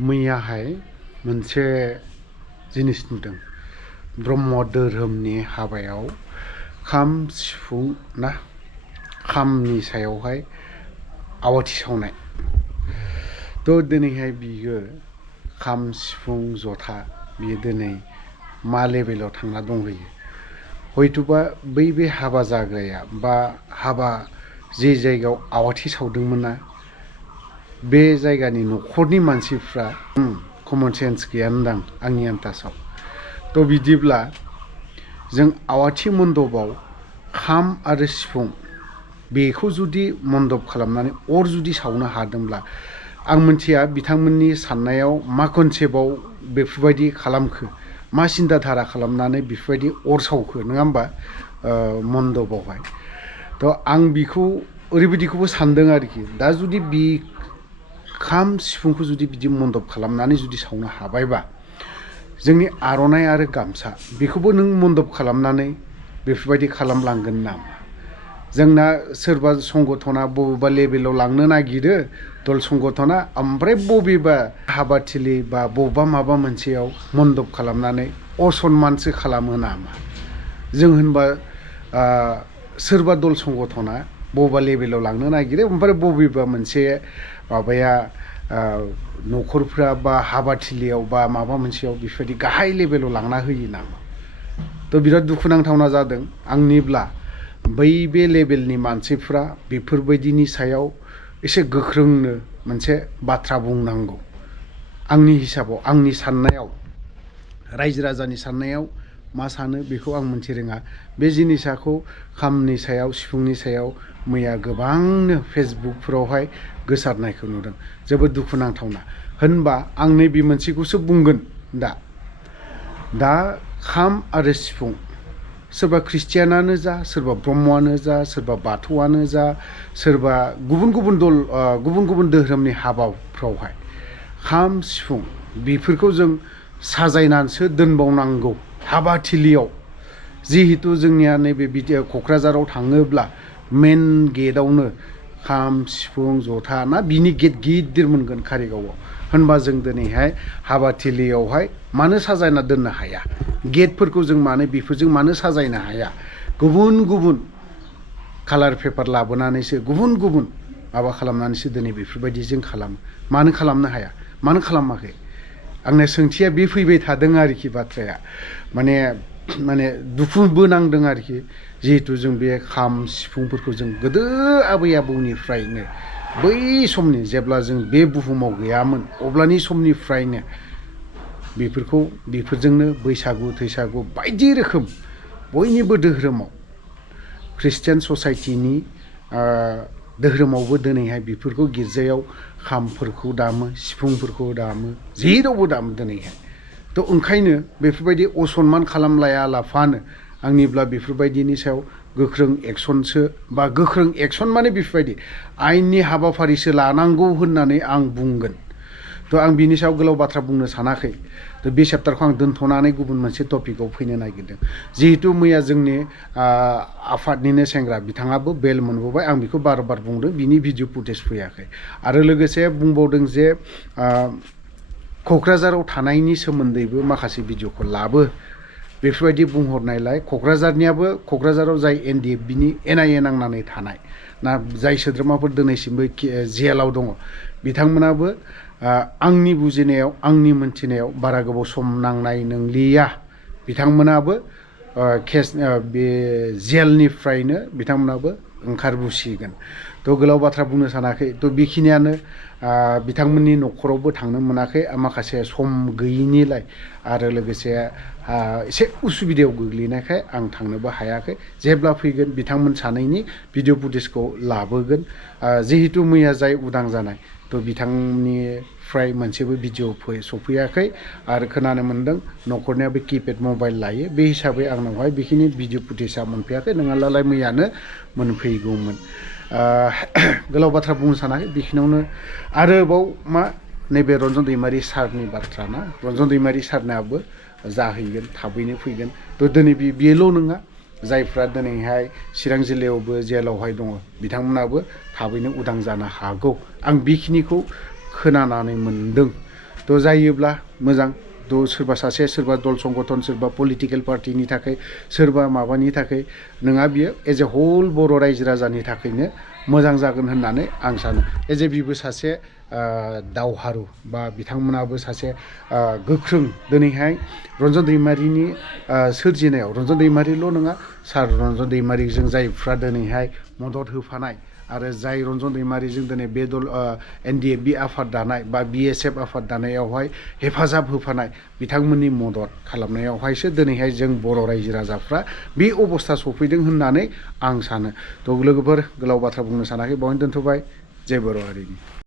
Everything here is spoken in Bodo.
मैयाहाय मोनसे जिनिस नुदों ब्रह्म धोरोमनि हाबायाव खाम सिफुं ना खामनि सायावहाय आवाथि सावनाय दिनैहाय बियो खाम सिफुं जथा बियो दिनै मा लेभेलाव थांना दंहैयो हयथ'बा बे हाबा जाग्राया बा हाबा जे जायगायाव आवाथि सावदोंमोन ना बे जायगानि न'खरनि मानसिफ्रा कमन सेन्स गैया होनदां आंनि आन्दासाव बिदिब्ला जों आवाथि मन्दपाव खाम आरो सिफुं बेखौ जुदि मन्दप खालामनानै अर जुदि सावनो हादोंब्ला आं मिथिया बिथांमोननि साननायाव मा कनसेप्टआव बेफोरबायदि खालामखो मा सिन्ताधारा खालामनानै बेफोरबायदि अर सावखो नङा होमबा मन्दपावहाय आं बिखौ ओरैबायदिखौबो सानदों आरोखि दा जुदि बि खाम सिफुंखौ जुदि बिदि मन्दप खालामनानै जुदि सावनो हाबायबा जोंनि आर'नाइ आरो गामसा बेखौबो नों मन्दप खालामनानै बेफोरबायदि खालामलांगोन नामा जोंना सोरबा संगठना बबेबा लेभेलाव लांनो नागिरो दल संगठना ओमफ्राय बबेबा हाबाथिलि बा बबेबा माबा मोनसेयाव मन्दप खालामनानै असनमानसो खालामो नामा जों होनबा सोरबा दल संगठना बबेबा लेभेलाव लांनो नागिरो ओमफ्राय बबेबा मोनसे माबाया न'खरफ्रा बा हाबाथिलियाव बा माबा मोनसेयाव बेफोरबायदि गाहाय लेभेलाव लांना होयो नामा बिराद दुखुनांथावना जादों आंनिब्ला बे लेभेलनि मानसिफ्रा बेफोरबायदिनि सायाव एसे गोख्रोंनो मोनसे बाथ्रा बुंनांगौ आंनि हिसाबाव आंनि साननायाव रायजो राजानि साननायाव मा सानो बेखौ आं मोनथि रोङा बे जिनिसखौ खामनि सायाव सिफुंनि सायाव मैया गोबांनो फेसबुकफोरावहाय गोसारनायखौ नुदों जोबोद दुखुनांथावना होनबा आं नैबे मोनसेखौसो बुंगोन दा खाम आरो सिफुं सोरबा ख्रिस्टियानानो जा सोरबा ब्रह्मआनो जा सोरबा बाथौआनो जा सोरबा गुबुन गुबुन धोरोमनि हाबाफ्रावहाय खाम सिफुं बेफोरखौ जों साजायनानैसो दोनबावनांगौ हाबाथिलियाव जिहेतु जोंनिया नैबे क'क्राझाराव थाङोब्ला मेन गेटआवनो खाम सिफुं जथा ना बिनि गेट गिदिर मोनगोन कारिगावआव होनबा जों दिनैहाय हाबाथिलियावहाय मानो साजायना दोननो हाया गेटफोरखौ जों बेफोरजों मानो साजायनो हाया गुबुन कालार पेपार लाबोनानैसो गुबुन माबा खालामनानैसो दिनै बेफोरबायदि जों खालामो मानो खालामनो हाया मानो खालामाखै आंना सोंथिया बे फैबाय थादों आरोखि बाथ्राया माने दुखुबो नांदों आरोखि जिहेतु जों बे खाम सिफुंफोरखौ जों गोदो आबै आबौनिफ्रायनो बै समनि जेब्ला जों बे बुहुमाव गैयामोन अब्लानि समनिफ्रायनो बेफोरजोंनो बैसागु थैसागु बायदि रोखोम बयनिबो धोरोमाव ख्रिस्टियान ससाइटिनि धोरोमावबो दिनैहाय बेफोरखौ गिर्जायाव खामफोरखौ दामो सिफुंफोरखौ दामो जेरावबो दामो दिनैहाय ओंखायनो बेफोरबायदि असनमान खालामलायालाफानो आंनिब्ला बेफोरबायदिनि सायाव गोख्रों एक्सनसो बा गोख्रों एक्सन माने बेफोरबायदि आयेननि हाबाफारिसो लानांगौ होननानै आं बुंगोन आं बिनि सायाव गोलाव बाथ्रा बुंनो सानाखै बे चेप्टारखौ आं दोनथ'नानै गुबुन मोनसे टपिकआव फैनो नागिरदों जिहेतु मैया जोंनि आफादनिनो सेंग्रा बिथाङाबो बेल मोनबोबाय आं बेखौ बार बुंदों बिनि भिडिअ फुटेज फैयाखै आरो लोगोसे बुंबावदों जे क'क्राझाराव थानायनि सोमोन्दैबो माखासे भिडिअखौ लाबो बेफोरबायदि बुंहरनायलाय क'क्राझाराव जाय NDFBनि NIA नांनानै थानाय ना जाय सोद्रोमाफोर दिनैसिमबो जेलाव दङ बिथांमोनाबो आंनि बुजिनायाव आंनि मोनथिनायाव बारा गोबाव सम नांनाय नंलिया बिथांमोनाबो बे जेलनिफ्रायनो बिथांमोनाबो ओंखारबोसिगोन गोलाव बाथ्रा बुंनो सानाखै बेखिनियानो बिथांमोननि न'खरावबो थांनो मोनाखै माखासे सम गैयिनिलाय आरो लोगोसे एसे उसुबिदायाव गोग्लैनायखाय आं थांनोबो हायाखै जेब्ला फैगोन बिथांमोन सानैनि भिडिअ फुटेजखौ लाबोगोन जिहेतु मैया जाय उदां जानाय बिथांनिफ्राय मोनसेबो भिडिअ सफैयाखै आरो खोनानो मोन्दों न'खरनियाबो किपेड मबाइल लायो बे हिसाबै आंनावहाय बेखिनि भिडिअ फुटेजआ मोनफैयाखै नङाब्लालाय मैयानो मोनफैगौमोन गोलाव बाथ्रा बुंनो सानाखै बेखिनियावनो आरोबाव नैबे रन्जन दैमारि सारनि बाथ्रा ना रन्जन दैमारि सारनाबो जाहैगोन थाबैनो फैगोन दिनै बेल' नङा जायफ्रा दिनैहाय चिरां जिल्लायावबो जेलावहाय दङ बिथांमोनाबो थाबैनो उदां जानो हागौ आं बेखिनिखौ खोनानानै मोनदों थ' जायोब्ला मोजां। सोरबा सासे सोरबा दल संगठन सोरबा पलिटिकेल पार्टिनि थाखाय सोरबा माबानि थाखाय नङा, बियो एज ए हल बर' रायजो राजानि थाखायनो मोजां जागोन होननानै आं सानो। एज ए बिबो सासे दावहारु बा बिथांमोनाबो सासे गोख्रों दिनैहाय रन्जन दैमारिनि सोरजिनायाव, रन्जन दैमारिल' नङा, सार रन्जन दैमारिजों जायफ्रा दिनैहाय मदद होफानाय आरो जाय रन्जन दैमारिजों दिनै बे NDFB आफाद दानाय बा BSF आफाद दानायावहाय हेफाजाब होफानाय बिथांमोननि मदद खालामनायावहायसो दिनैहाय जों बर' रायजो राजाफ्रा बे अबस्था सफैदों होननानै आं सानो। थ' लोगोफोर, गोलाव बाथ्रा बुंनो सानाखै, बावनो दोनथ'बाय। जय बर' हारिनि।